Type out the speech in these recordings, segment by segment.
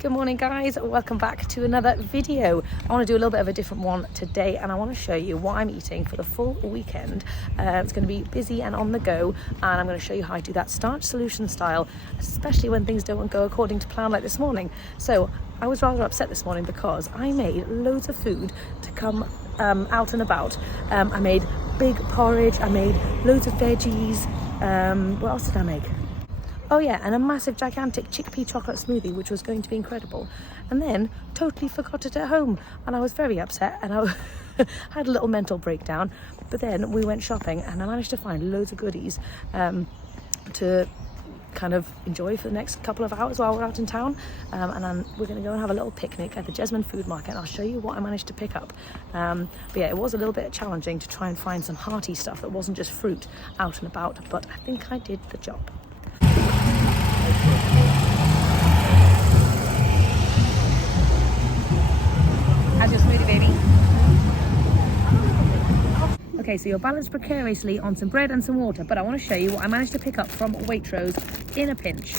Good morning guys, welcome back to another video. I want to do a little bit of a different one today and I want to show you what I'm eating for the full weekend. It's going to be busy and on the go, and I'm going to show you how I do that starch solution style, especially when things don't go according to plan like this morning. So I was rather upset this morning because I made loads of food to come out and about. I made big porridge, I made loads of veggies. What else did I make? Oh yeah, and a massive gigantic chickpea chocolate smoothie, which was going to be incredible. And then totally forgot it at home and I was very upset and I had a little mental breakdown. But then we went shopping and I managed to find loads of goodies to kind of enjoy for the next couple of hours while we're out in town. And then we're going to go and have a little picnic at the Jesmond Food Market and I'll show you what I managed to pick up. But yeah, it was a little bit challenging to try and find some hearty stuff that wasn't just fruit out and about, but I think I did the job. How's your smoothie, baby? Okay, so you're balanced precariously on some bread and some water, but I want to show you what I managed to pick up from Waitrose in a pinch.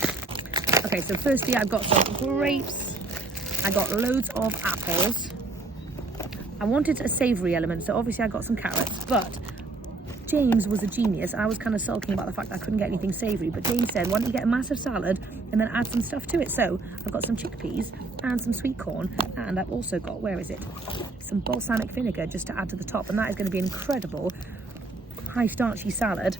Okay, so firstly I've got some grapes, I got loads of apples. I wanted a savoury element, so obviously I got some carrots, but James was a genius. I was kind of sulking about the fact that I couldn't get anything savoury, but James said, why don't you get a massive salad and then add some stuff to it? So I've got some chickpeas and some sweet corn, and I've also got, where is it? Some balsamic vinegar just to add to the top, and that is going to be an incredible high starchy salad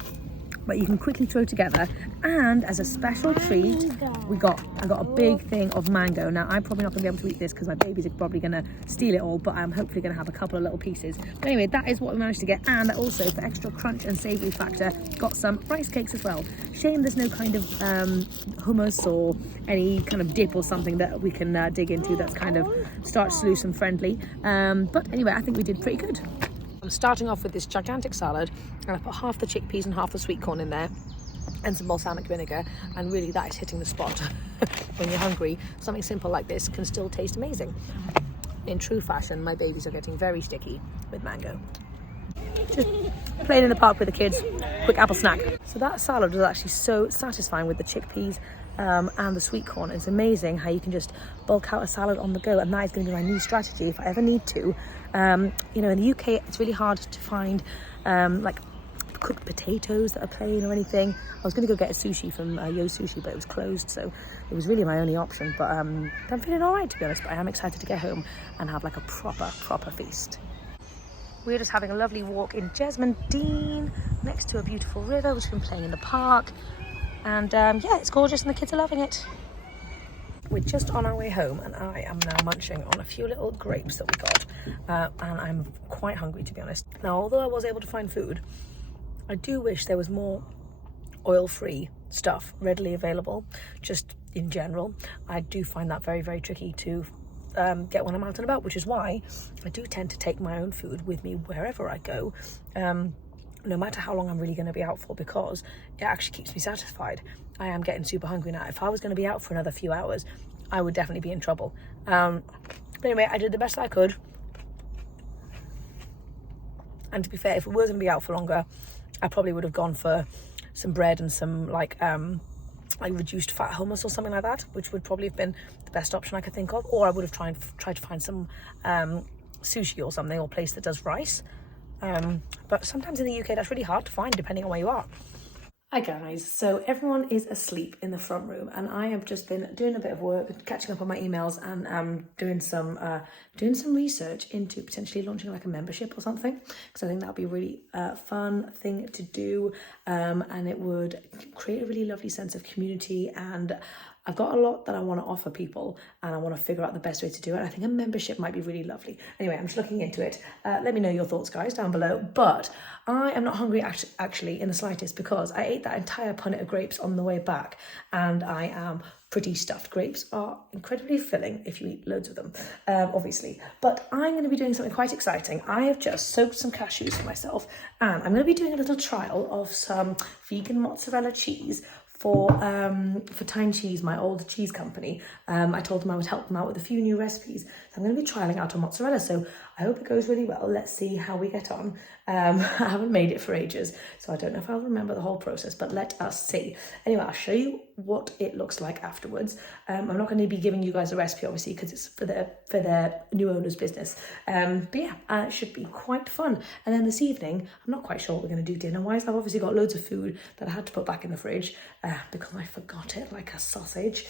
that you can quickly throw together. And as a special treat, I got a big thing of mango. Now I'm probably not going to be able to eat this because my babies are probably going to steal it all, but I'm hopefully going to have a couple of little pieces. But anyway, that is what we managed to get. And also, for extra crunch and savoury factor, got some rice cakes as well. Shame there's no kind of hummus or any kind of dip or something that we can dig into that's kind of starch solution friendly. But anyway, I think we did pretty good. I'm starting off with this gigantic salad, and I put half the chickpeas and half the sweet corn in there and some balsamic vinegar, and really that is hitting the spot. When you're hungry, something simple like this can still taste amazing. In true fashion, my babies are getting very sticky with mango. Just playing in the park with the kids, quick apple snack. So that salad was actually so satisfying with the chickpeas and the sweet corn. It's amazing how you can just bulk out a salad on the go, and that is going to be my new strategy if I ever need to. You know, in the UK it's really hard to find like cooked potatoes that are plain or anything. I was going to go get a sushi from Yo Sushi, but it was closed, so it was really my only option. But I'm feeling all right, to be honest. But I am excited to get home and have like a proper feast. We're just having a lovely walk in Jesmond Dean next to a beautiful river which we've been playing in the park, and yeah, it's gorgeous and the kids are loving it. We're just on our way home and I am now munching on a few little grapes that we got, and I'm quite hungry, to be honest. Now, although I was able to find food, I do wish there was more oil-free stuff readily available, just in general. I do find that very tricky to get when I'm out and about, which is why I do tend to take my own food with me wherever I go, no matter how long I'm really going to be out for, because it actually keeps me satisfied. I am getting super hungry now. If I was going to be out for another few hours, I would definitely be in trouble. But anyway, I did the best I could. And to be fair, if we were going to be out for longer, I probably would have gone for some bread and some like reduced fat hummus or something like that, which would probably have been the best option I could think of. Or I would have tried to find some sushi or something, or a place that does rice. But sometimes in the UK that's really hard to find depending on where you are. Hi guys, so everyone is asleep in the front room and I have just been doing a bit of work, catching up on my emails, and doing some research into potentially launching like a membership or something, because I think that would be a really fun thing to do, and it would create a really lovely sense of community. And I've got a lot that I want to offer people and I want to figure out the best way to do it. I think a membership might be really lovely. Anyway, I'm just looking into it. Let me know your thoughts, guys, down below. But I am not hungry actually in the slightest, because I ate that entire punnet of grapes on the way back and I am pretty stuffed. Grapes are incredibly filling if you eat loads of them, obviously. But I'm going to be doing something quite exciting. I have just soaked some cashews for myself and I'm going to be doing a little trial of some vegan mozzarella cheese for Tyne Cheese, my old cheese company. I told them I would help them out with a few new recipes. So I'm going to be trialing out a mozzarella. So I hope it goes really well. Let's see how we get on. I haven't made it for ages, so I don't know if I'll remember the whole process, but let us see. Anyway, I'll show you what it looks like afterwards. I'm not going to be giving you guys a recipe, obviously, because it's for their new owner's business. But yeah, it should be quite fun. And then this evening, I'm not quite sure what we're going to do dinner-wise. I've obviously got loads of food that I had to put back in the fridge because I forgot it, like a sausage.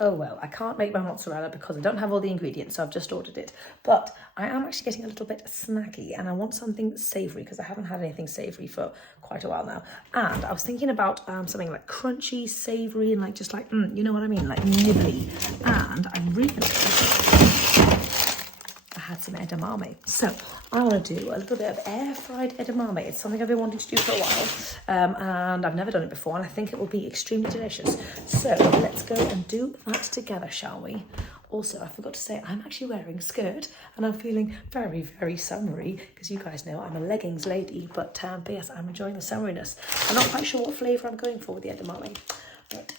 Oh well, I can't make my mozzarella because I don't have all the ingredients, so I've just ordered it. But I am actually getting a little bit snacky and I want something savoury because I haven't had anything savoury for quite a while now. And I was thinking about something like crunchy, savoury, and like just like, you know what I mean, like nibbly. And I realised I had some edamame. So I want to do a little bit of air-fried edamame. It's something I've been wanting to do for a while, and I've never done it before, and I think it will be extremely delicious. So let's go and do that together, shall we? Also, I forgot to say, I'm actually wearing a skirt, and I'm feeling very, very summery, because you guys know I'm a leggings lady, but yes, I'm enjoying the summeriness. I'm not quite sure what flavour I'm going for with the edamame, but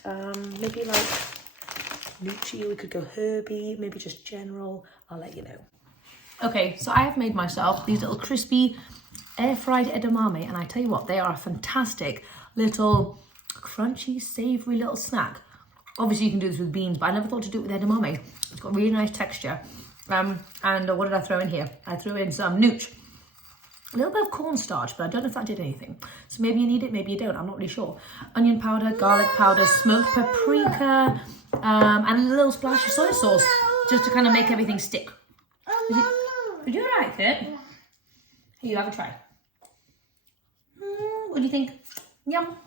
maybe like lychee, we could go herby, maybe just general, I'll let you know. Okay, so I have made myself these little crispy air-fried edamame, and I tell you what, they are a fantastic little crunchy, savoury little snack. Obviously, you can do this with beans, but I never thought to do it with edamame. It's got really nice texture. And what did I throw in here? I threw in some nooch. A little bit of cornstarch, but I don't know if that did anything. So maybe you need it, maybe you don't, I'm not really sure. Onion powder, garlic powder, smoked paprika, and a little splash of soy sauce, just to kind of make everything stick. Did you like it? Here, you have a try. What do you think? Yum.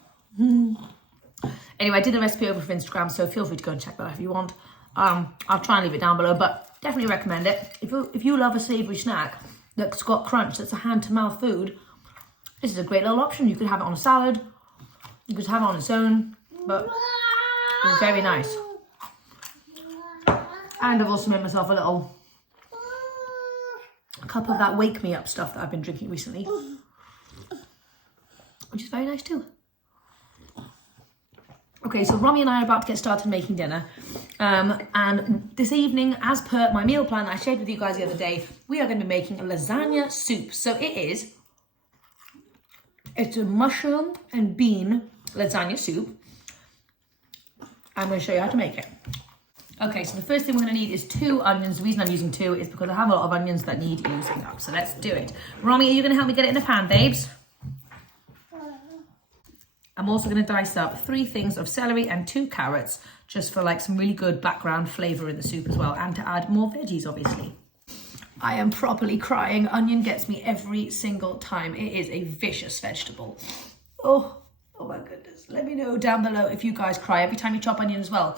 Anyway, I did a recipe over for Instagram, so feel free to go and check that out if you want. I'll try and leave it down below, but definitely recommend it. If you love a savoury snack that's got crunch, that's a hand-to-mouth food, this is a great little option. You could have it on a salad, you could have it on its own, but it's very nice. And I've also made myself a little cup of that wake me up stuff that I've been drinking recently, which is very nice too. Okay, so Romy and I are about to get started making dinner, and this evening, as per my meal plan I shared with you guys the other day, we are going to be making a lasagna soup. So it's a mushroom and bean lasagna soup. I'm going to show you how to make it. Okay, so the first thing we're going to need is 2 onions. The reason I'm using 2 is because I have a lot of onions that need using up. So let's do it. Romy, are you going to help me get it in the pan, babes? I'm also going to dice up 3 things of celery and 2 carrots, just for like some really good background flavour in the soup as well, and to add more veggies, obviously. I am properly crying. Onion gets me every single time. It is a vicious vegetable. Oh my goodness. Let me know down below if you guys cry every time you chop onion as well.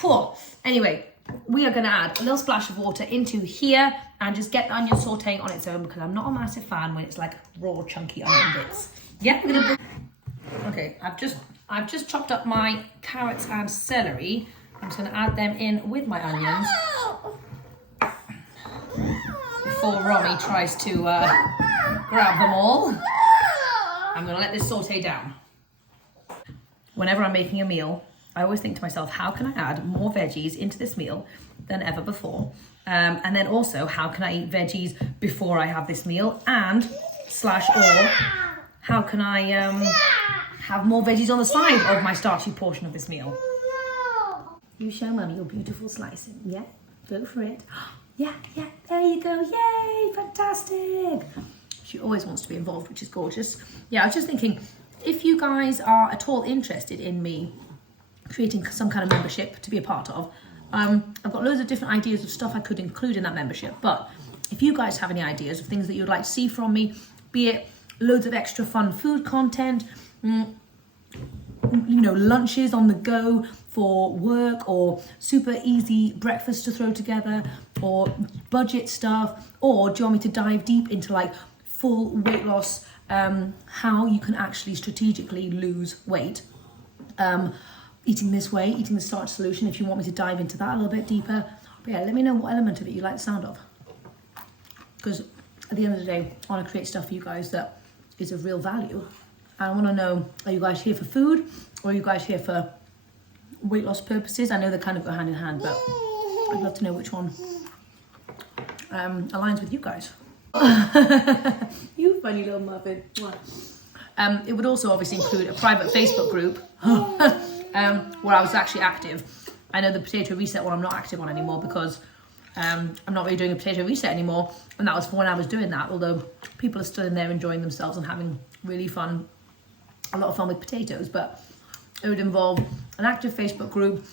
Whew. Anyway, we are going to add a little splash of water into here and just get the onion sauteing on its own, because I'm not a massive fan when it's like raw, chunky onion bits. Yeah, we're going to... Okay, I've just chopped up my carrots and celery. I'm just going to add them in with my onions before Romy tries to grab them all. I'm going to let this saute down. Whenever I'm making a meal, I always think to myself, how can I add more veggies into this meal than ever before? And then also, how can I eat veggies before I have this meal? And or how can I have more veggies on the side of my starchy portion of this meal? You show Mummy your beautiful slicing. Yeah, go for it. Yeah, there you go. Yay, fantastic. She always wants to be involved, which is gorgeous. Yeah, I was just thinking, if you guys are at all interested in me creating some kind of membership to be a part of, I've got loads of different ideas of stuff I could include in that membership. But if you guys have any ideas of things that you'd like to see from me, be it loads of extra fun food content, lunches on the go for work, or super easy breakfast to throw together, or budget stuff, or do you want me to dive deep into like full weight loss, how you can actually strategically lose weight, eating this way, eating the Starch Solution, if you want me to dive into that a little bit deeper. But yeah, let me know what element of it you like the sound of, because at the end of the day, I want to create stuff for you guys that is of real value. I want to know, are you guys here for food, or are you guys here for weight loss purposes? I know they kind of go hand in hand, but I'd love to know which one aligns with you guys. You funny little muffin. It would also obviously include a private Facebook group where I was actually active. I know the potato reset one I'm not active on anymore because I'm not really doing a potato reset anymore, and that was for when I was doing that, although people are still in there enjoying themselves and having really fun, a lot of fun with potatoes. But it would involve an active Facebook group,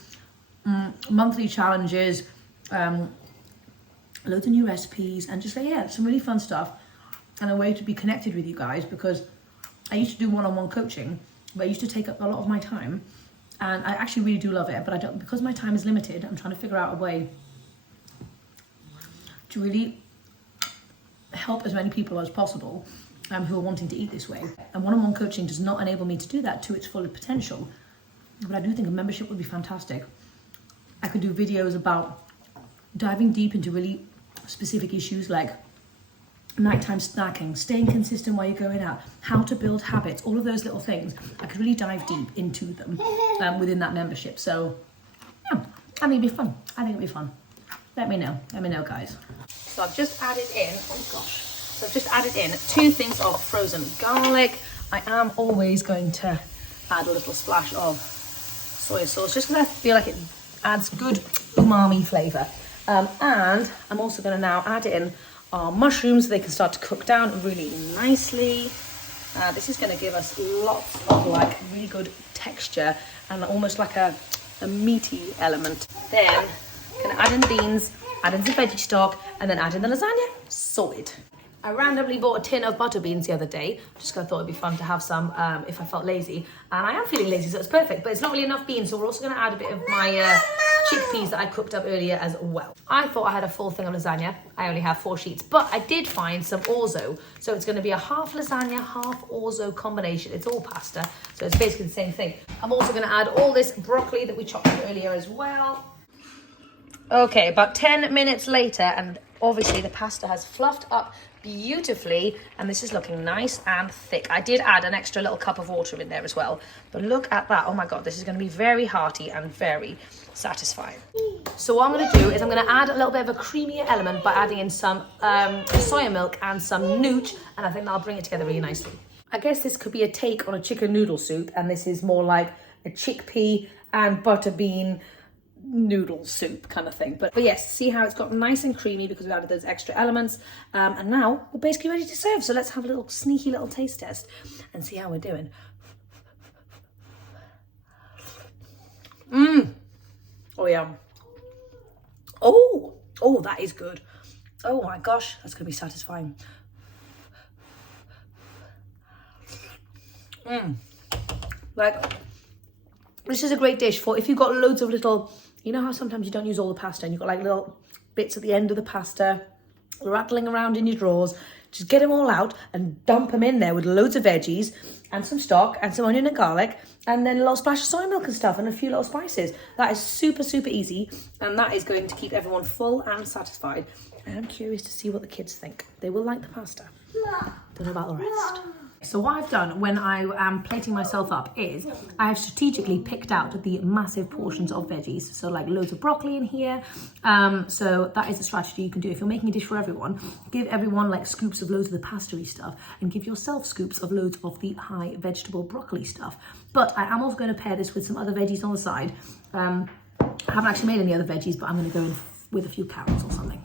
monthly challenges, loads of new recipes, and just some really fun stuff, and a way to be connected with you guys, because I used to do one-on-one coaching, but it used to take up a lot of my time, and I actually really do love it, but I don't, because my time is limited. I'm trying to figure out a way to really help as many people as possible who are wanting to eat this way. And one-on-one coaching does not enable me to do that to its full potential, but I do think a membership would be fantastic. I could do videos about diving deep into really specific issues like nighttime snacking, staying consistent while you're going out, how to build habits, all of those little things. I could really dive deep into them within that membership. So yeah, I mean, it'd be fun. I think it'd be fun. Let me know, guys. So I've just added in, so I've just added in 2 things of frozen garlic. I am always going to add a little splash of soy sauce, just because I feel like it adds good umami flavour. And I'm also going to now add in our mushrooms so they can start to cook down really nicely. This is going to give us lots of like really good texture and almost like a meaty element. Then I'm going to add in beans, add in some veggie stock, and then add in the lasagna. Sorted. I randomly bought a tin of butter beans the other day, just because I thought it'd be fun to have some if I felt lazy. And I am feeling lazy, so it's perfect, but it's not really enough beans, so we're also going to add a bit of my chickpeas that I cooked up earlier as well. I thought I had a full thing of lasagna. I only have 4 sheets, but I did find some orzo. So it's going to be a half lasagna, half orzo combination. It's all pasta, so it's basically the same thing. I'm also going to add all this broccoli that we chopped up earlier as well. Okay, about 10 minutes later, and obviously the pasta has fluffed up beautifully, and this is looking nice and thick. I did add an extra little cup of water in there as well, but look at that. Oh my god, this is going to be very hearty and very satisfying. So what I'm going to do is I'm going to add a little bit of a creamier element by adding in some soya milk and some nooch, and I think that'll bring it together really nicely. I guess this could be a take on a chicken noodle soup, and this is more like a chickpea and butter bean noodle soup kind of thing. But yes, see how it's got nice and creamy because we added those extra elements, and now we're basically ready to serve. So let's have a little sneaky little taste test and see how we're doing. Oh yeah. Oh, that is good. Oh my gosh, that's gonna be satisfying. Like, this is a great dish for if you've got loads of little, you know how sometimes you don't use all the pasta and you've got like little bits at the end of the pasta rattling around in your drawers. Just get them all out and dump them in there with loads of veggies and some stock and some onion and garlic, and then a little splash of soy milk and stuff and a few little spices. That is super, super easy, and that is going to keep everyone full and satisfied. And I'm curious to see what the kids think. They will like the pasta. Don't know about the rest. So what I've done when I am plating myself up is I've strategically picked out the massive portions of veggies. So like loads of broccoli in here. So that is a strategy you can do. If you're making a dish for everyone, give everyone like scoops of loads of the pasta-y stuff and give yourself scoops of loads of the high vegetable broccoli stuff. But I am also going to pair this with some other veggies on the side. I haven't actually made any other veggies, but I'm going to go in with a few carrots or something.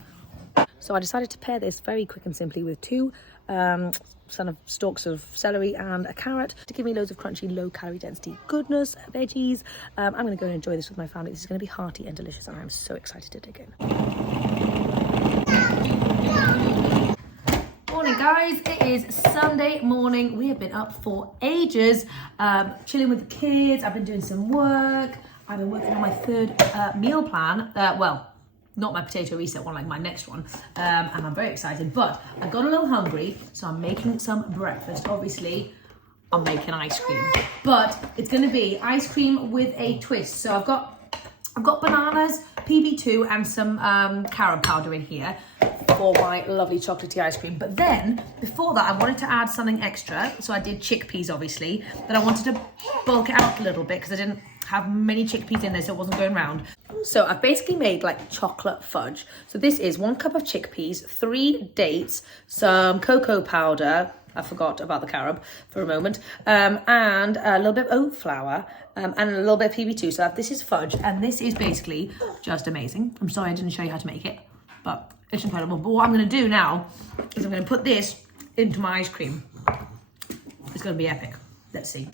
So I decided to pair this very quick and simply with 2 kind of stalks of celery and a carrot to give me loads of crunchy, low calorie density goodness, veggies. I'm going to go and enjoy this with my family. This is going to be hearty and delicious, and I'm so excited to dig in. Morning guys, it is Sunday morning. We have been up for ages, chilling with the kids. I've been doing some work. I've been working on my 3rd meal plan. Well, not my potato reset one, like my next one, and I'm very excited, but I got a little hungry, so I'm making some breakfast. Obviously I'm making ice cream, but it's going to be ice cream with a twist. So I've got bananas, PB2, and some carob powder in here for my lovely chocolatey ice cream. But then before that I wanted to add something extra, so I did chickpeas obviously, but I wanted to bulk it out a little bit because I didn't have many chickpeas in there, so it wasn't going round. So I've basically made like chocolate fudge. So this is 1 cup of chickpeas, 3 dates, some cocoa powder, I forgot about the carob for a moment. And a little bit of oat flour and a little bit of PB2. So this is fudge, and this is basically just amazing. I'm sorry I didn't show you how to make it, but it's incredible. But what I'm going to do now is I'm going to put this into my ice cream. It's going to be epic. Let's see.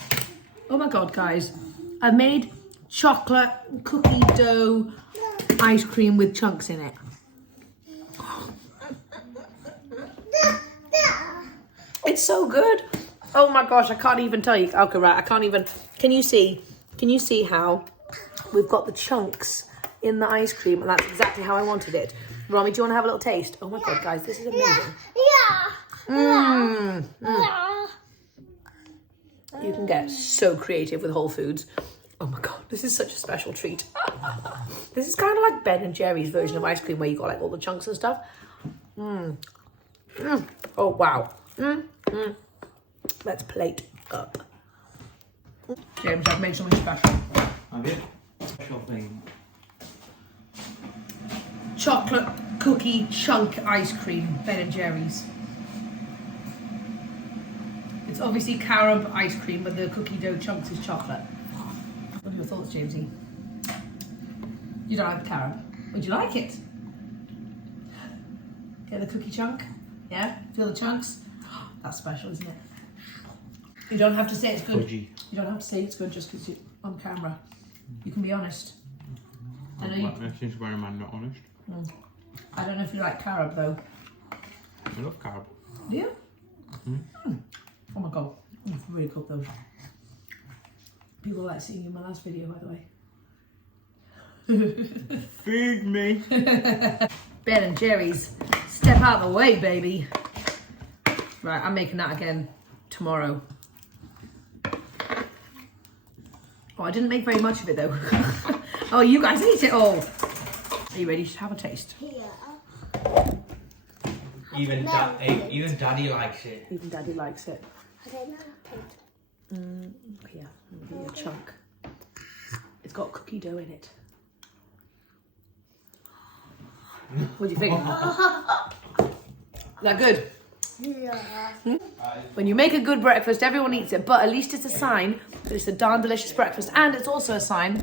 Oh my God, guys. I've made chocolate cookie dough ice cream with chunks in it. It's so good. Oh my gosh, I can't even tell you. Okay, right, I can't even. Can you see how we've got the chunks in the ice cream? And that's exactly how I wanted it. Romy, do you want to have a little taste? Oh my God, guys, this is amazing. You can get so creative with Whole Foods. Oh my God, this is such a special treat. This is kind of like Ben and Jerry's version of ice cream where you got like all the chunks and stuff. Oh wow. Let's plate up. James, I've made something special. Have you? Special thing. Chocolate cookie chunk ice cream, Ben and Jerry's. It's obviously carob ice cream, but the cookie dough chunks is chocolate. What are your thoughts, Jamesy? You don't like the carob. Would you like it? Get the cookie chunk? Yeah? Feel the chunks? That's special, isn't it? You don't have to say it's good. Fudgy. You don't have to say it's good just because you're on camera. You can be honest. I know you. Since when am I not honest? I don't know if you like carob though. I love carb. Do you? Oh my God, you've really cooked those. People like seeing you in my last video, by the way. Feed me. Ben and Jerry's, step out of the way, baby. Right, I'm making that again tomorrow. Oh, I didn't make very much of it though. Oh, you guys ate it all. Are you ready to have a taste? Yeah. Even Daddy likes it. Even Daddy likes it. I don't know. Yeah, give you a chunk. It's got cookie dough in it. What do you think? Is that good? Yeah. When you make a good breakfast, everyone eats it, but at least it's a sign that it's a darn delicious breakfast. And it's also a sign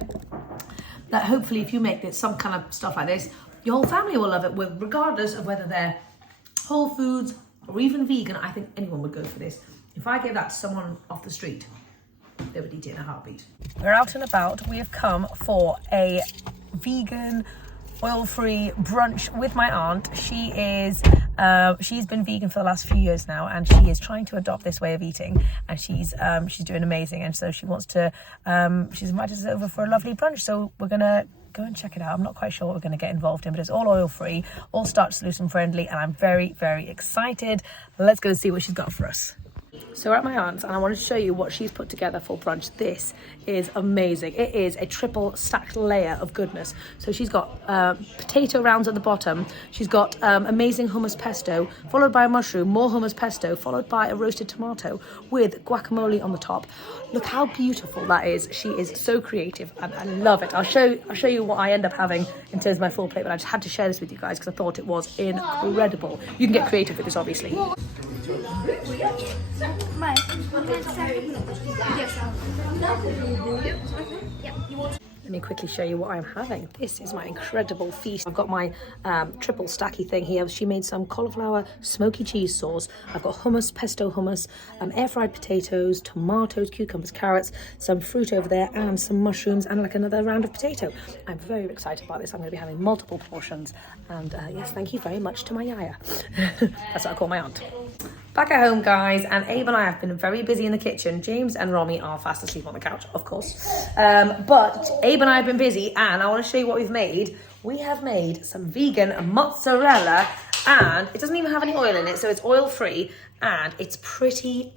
that hopefully if you make this, some kind of stuff like this, your whole family will love it, regardless of whether they're Whole Foods or even vegan. I think anyone would go for this. If I gave that to someone off the street, they would eat it in a heartbeat. We're out and about. We have come for a vegan, oil-free brunch with my aunt. She's been vegan for the last few years now, and she is trying to adopt this way of eating, and she's doing amazing. And so she wants to, she's invited us over for a lovely brunch. So we're gonna go and check it out. I'm not quite sure what we're going to get involved in, but it's all oil-free, all Starch Solution friendly, and I'm very, very excited. Let's go see what she's got for us. So we're at my aunt's, and I wanted to show you what she's put together for brunch. This is amazing. It is a triple stacked layer of goodness. So she's got potato rounds at the bottom. She's got amazing hummus pesto, followed by a mushroom, more hummus pesto, followed by a roasted tomato with guacamole on the top. Look how beautiful that is. She is so creative, and I love it. I'll show you what I end up having in terms of my full plate, but I just had to share this with you guys because I thought it was incredible. You can get creative with this, obviously. Let me quickly show you what I'm having. This is my incredible feast. I've got my triple stacky thing here. She made some cauliflower smoky cheese sauce. I've got hummus, pesto hummus, air fried potatoes, tomatoes, cucumbers, carrots, some fruit over there, and some mushrooms, and like another round of potato. I'm very excited about this. I'm going to be having multiple portions. And yes, thank you very much to my yaya. That's what I call my aunt. Back at home, guys, and Abe and I have been very busy in the kitchen. James and Romy are fast asleep on the couch, of course. But Abe and I have been busy, and I want to show you what we've made. We have made some vegan mozzarella, and it doesn't even have any oil in it, so it's oil-free, and it's pretty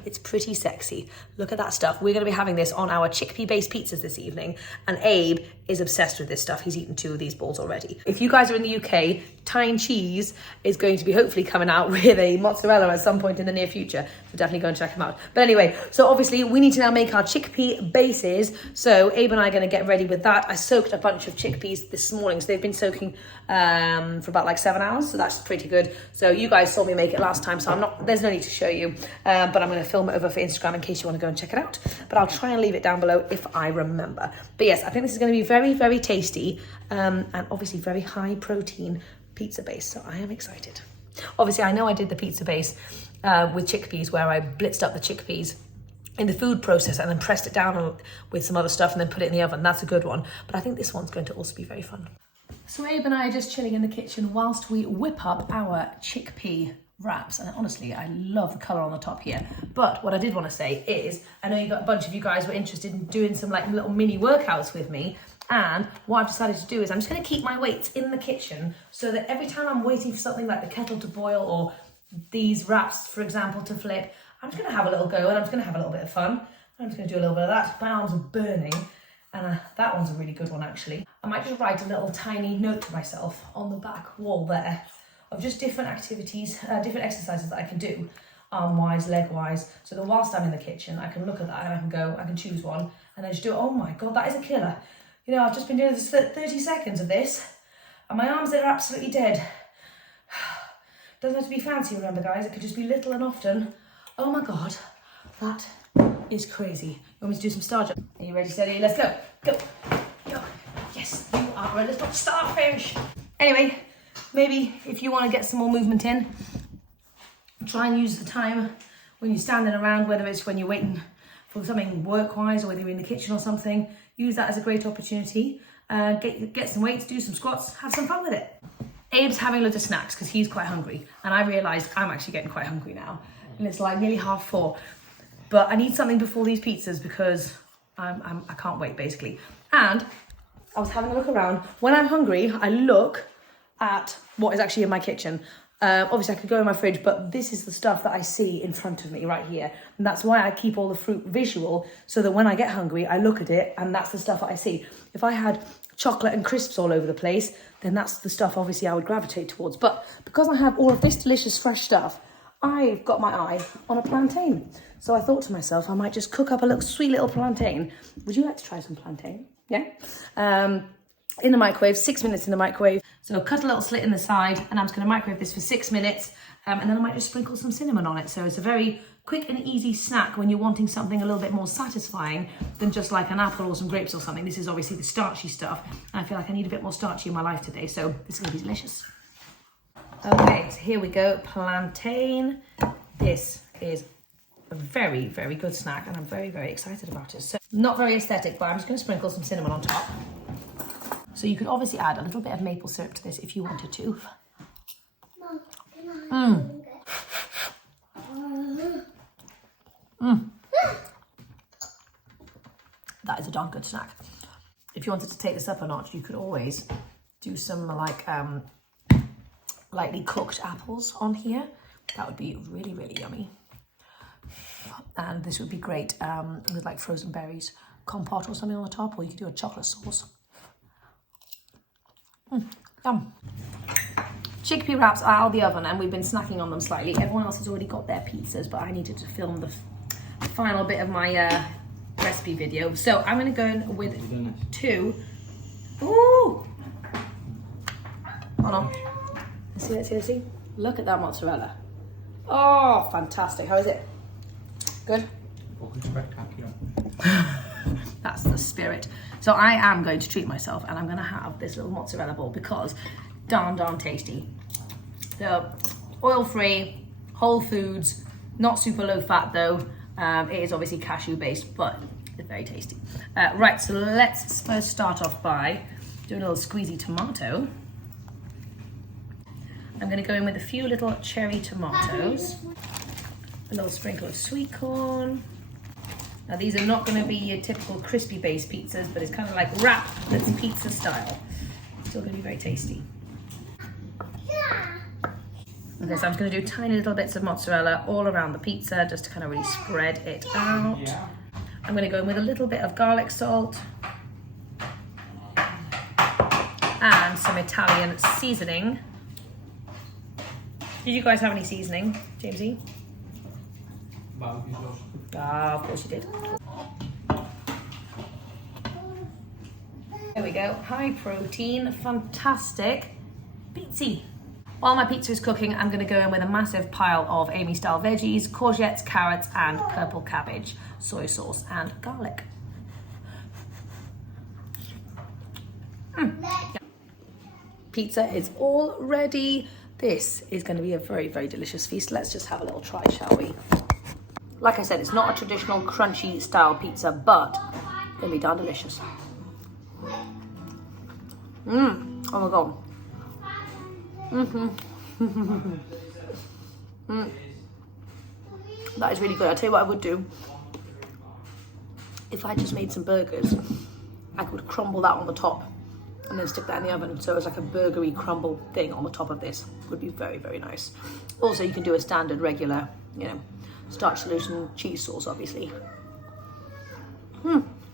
sexy. Look at that stuff. We're going to be having this on our chickpea-based pizzas this evening, and Abe is obsessed with this stuff. He's eaten 2 of these balls already. If you guys are in the UK, Tyne cheese is going to be hopefully coming out with a mozzarella at some point in the near future. So definitely go and check them out. But anyway, so obviously we need to now make our chickpea bases. So Abe and I are going to get ready with that. I soaked a bunch of chickpeas this morning. So they've been soaking for about like 7 hours. So that's pretty good. So you guys saw me make it last time. So there's no need to show you. But I'm going to film it over for Instagram in case you want to go and check it out. But I'll try and leave it down below if I remember. But yes, I think this is going to be very, very tasty. And obviously very high protein pizza base, so I am excited. Obviously, I know I did the pizza base with chickpeas where I blitzed up the chickpeas in the food processor and then pressed it down with some other stuff and then put it in the oven. That's a good one. But I think this one's going to also be very fun. So Abe and I are just chilling in the kitchen whilst we whip up our chickpea wraps, and honestly I love the colour on the top here. But what I did want to say is, I know a bunch of you guys were interested in doing some like little mini workouts with me. And what I've decided to do is I'm just going to keep my weights in the kitchen so that every time I'm waiting for something like the kettle to boil or these wraps, for example, to flip, I'm just going to have a little go and I'm just going to have a little bit of fun. I'm just going to do a little bit of that. My arms are burning and that one's a really good one actually. I might just write a little tiny note to myself on the back wall there of just different activities, different exercises that I can do, arm-wise, leg-wise, so that whilst I'm in the kitchen, I can look at that and I can choose one and then just do, oh my God, that is a killer. You know, I've just been doing this 30 seconds of this and my arms are absolutely dead. Doesn't have to be fancy, remember guys, it could just be little and often. Oh my God, that is crazy. You want me to do some star jump? Are you ready, steady? Let's go, go, go. Yes, you are a little starfish. Anyway, maybe if you want to get some more movement in, try and use the time when you're standing around, whether it's when you're waiting for something work-wise or whether you're in the kitchen or something, use that as a great opportunity. Get some weights, do some squats, have some fun with it. Abe's having loads of snacks because he's quite hungry, and I realised I'm actually getting quite hungry now, and it's like nearly 4:30. But I need something before these pizzas because I can't wait basically. And I was having a look around. When I'm hungry, I look at what is actually in my kitchen. Obviously I could go in my fridge, but this is the stuff that I see in front of me right here. And that's why I keep all the fruit visual, so that when I get hungry, I look at it and that's the stuff that I see. If I had chocolate and crisps all over the place, then that's the stuff obviously I would gravitate towards. But because I have all of this delicious fresh stuff, I've got my eye on a plantain. So I thought to myself, I might just cook up a little sweet little plantain. Would you like to try some plantain? Yeah? In the microwave, 6 minutes in the microwave. So cut a little slit in the side and I'm just gonna microwave this for 6 minutes and then I might just sprinkle some cinnamon on it. So it's a very quick and easy snack when you're wanting something a little bit more satisfying than just like an apple or some grapes or something. This is obviously the starchy stuff and I feel like I need a bit more starchy in my life today, so this is gonna be delicious. Okay, so here we go, plantain. This is a very, very good snack and I'm very, very excited about it. So not very aesthetic, but I'm just gonna sprinkle some cinnamon on top. So you could obviously add a little bit of maple syrup to this if you wanted to. That is a darn good snack. If you wanted to take this up a notch, you could always do some like lightly cooked apples on here. That would be really, really yummy. And this would be great with like frozen berries, compote or something on the top, or you could do a chocolate sauce. Yum. Chickpea wraps are out of the oven and we've been snacking on them slightly. Everyone else has already got their pizzas, but I needed to film the final bit of my recipe video. So I'm going to go in with 2. Ooh! Hold on. Let's see. Look at that mozzarella. Oh, fantastic. How is it? Good? Spectacular. That's the spirit. So I am going to treat myself and I'm going to have this little mozzarella ball because darn tasty. So oil-free, whole foods, not super low fat though. It is obviously cashew based, but it's very tasty. Right, so let's first start off by doing a little squeezy tomato. I'm going to go in with a few little cherry tomatoes, a little sprinkle of sweet corn. Now these are not going to be your typical crispy based pizzas, but it's kind of like wrap that's pizza style. Still going to be very tasty. Okay, so I'm just going to do tiny little bits of mozzarella all around the pizza just to kind of really spread it out. Yeah. I'm going to go in with a little bit of garlic salt and some Italian seasoning Did you guys have any seasoning, Jamesy? Barbecue sauce. Ah, of course you did. There we go. High protein, fantastic pizza. While my pizza is cooking, I'm going to go in with a massive pile of Amy style veggies, courgettes, carrots, and purple cabbage, soy sauce, and garlic. Pizza is all ready. This is going to be a very, very delicious feast. Let's just have a little try, shall we? Like I said, it's not a traditional crunchy style pizza, but it's going to be darn delicious. Oh my god. That is really good. I'll tell you what I would do. If I just made some burgers, I could crumble that on the top and then stick that in the oven. So it's like a burgery crumble thing on the top of this. Would be very, very nice. Also, you can do a standard, regular, you know, Starch Solution cheese sauce, obviously.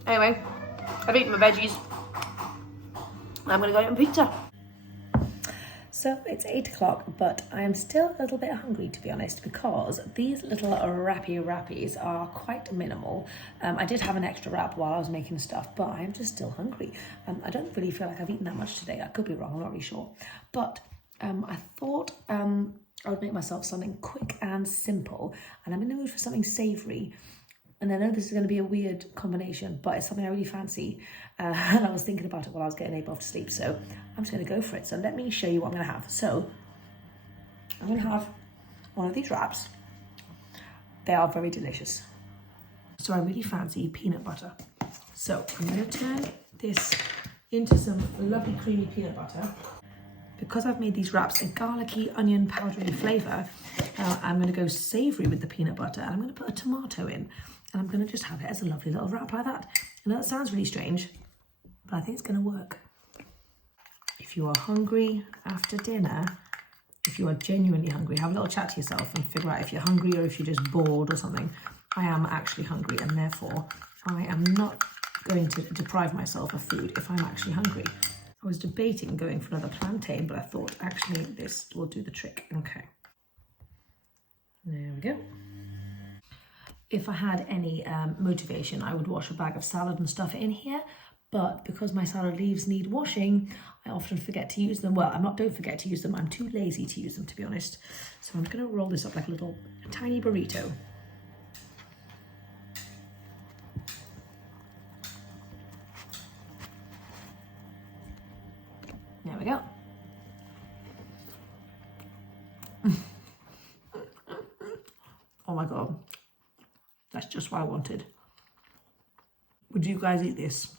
Anyway, I've eaten my veggies. I'm gonna go eat my pizza. So it's 8 o'clock, but I am still a little bit hungry, to be honest, because these little wrappies are quite minimal. I did have an extra wrap while I was making stuff, but I am just still hungry. I don't really feel like I've eaten that much today. I could be wrong, I'm not really sure. But I thought I would make myself something quick and simple, and I'm in the mood for something savoury. And I know this is going to be a weird combination, but it's something I really fancy. And I was thinking about it while I was getting Abe off to sleep. So I'm just going to go for it. So let me show you what I'm going to have. So I'm going to have one of these wraps. They are very delicious. So I really fancy peanut butter. So I'm going to turn this into some lovely creamy peanut butter. Because I've made these wraps a garlicky, onion, powdery flavour, I'm going to go savoury with the peanut butter. And I'm going to put a tomato in. And I'm going to just have it as a lovely little wrap like that. I know that sounds really strange, but I think it's going to work. If you are hungry after dinner, if you are genuinely hungry, have a little chat to yourself and figure out if you're hungry or if you're just bored or something. I am actually hungry, and therefore I am not going to deprive myself of food if I'm actually hungry. I was debating going for another plantain, but I thought actually this will do the trick. Okay. There we go. If I had any motivation, I would wash a bag of salad and stuff in here, but because my salad leaves need washing, I often forget to use them. Well, don't forget to use them, I'm too lazy to use them, to be honest. So I'm gonna roll this up like a little tiny burrito. There we go. Oh my God. That's just what I wanted. Would you guys eat this?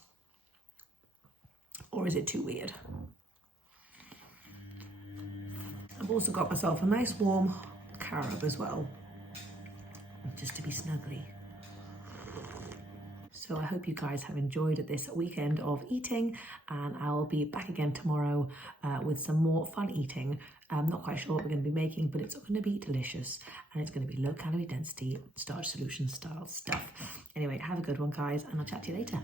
Or is it too weird? I've also got myself a nice warm carob as well, just to be snuggly. So I hope you guys have enjoyed this weekend of eating, and I'll be back again tomorrow with some more fun eating. I'm not quite sure what we're going to be making, but it's going to be delicious, and it's going to be low calorie density, Starch Solution style stuff. Anyway, have a good one, guys, and I'll chat to you later.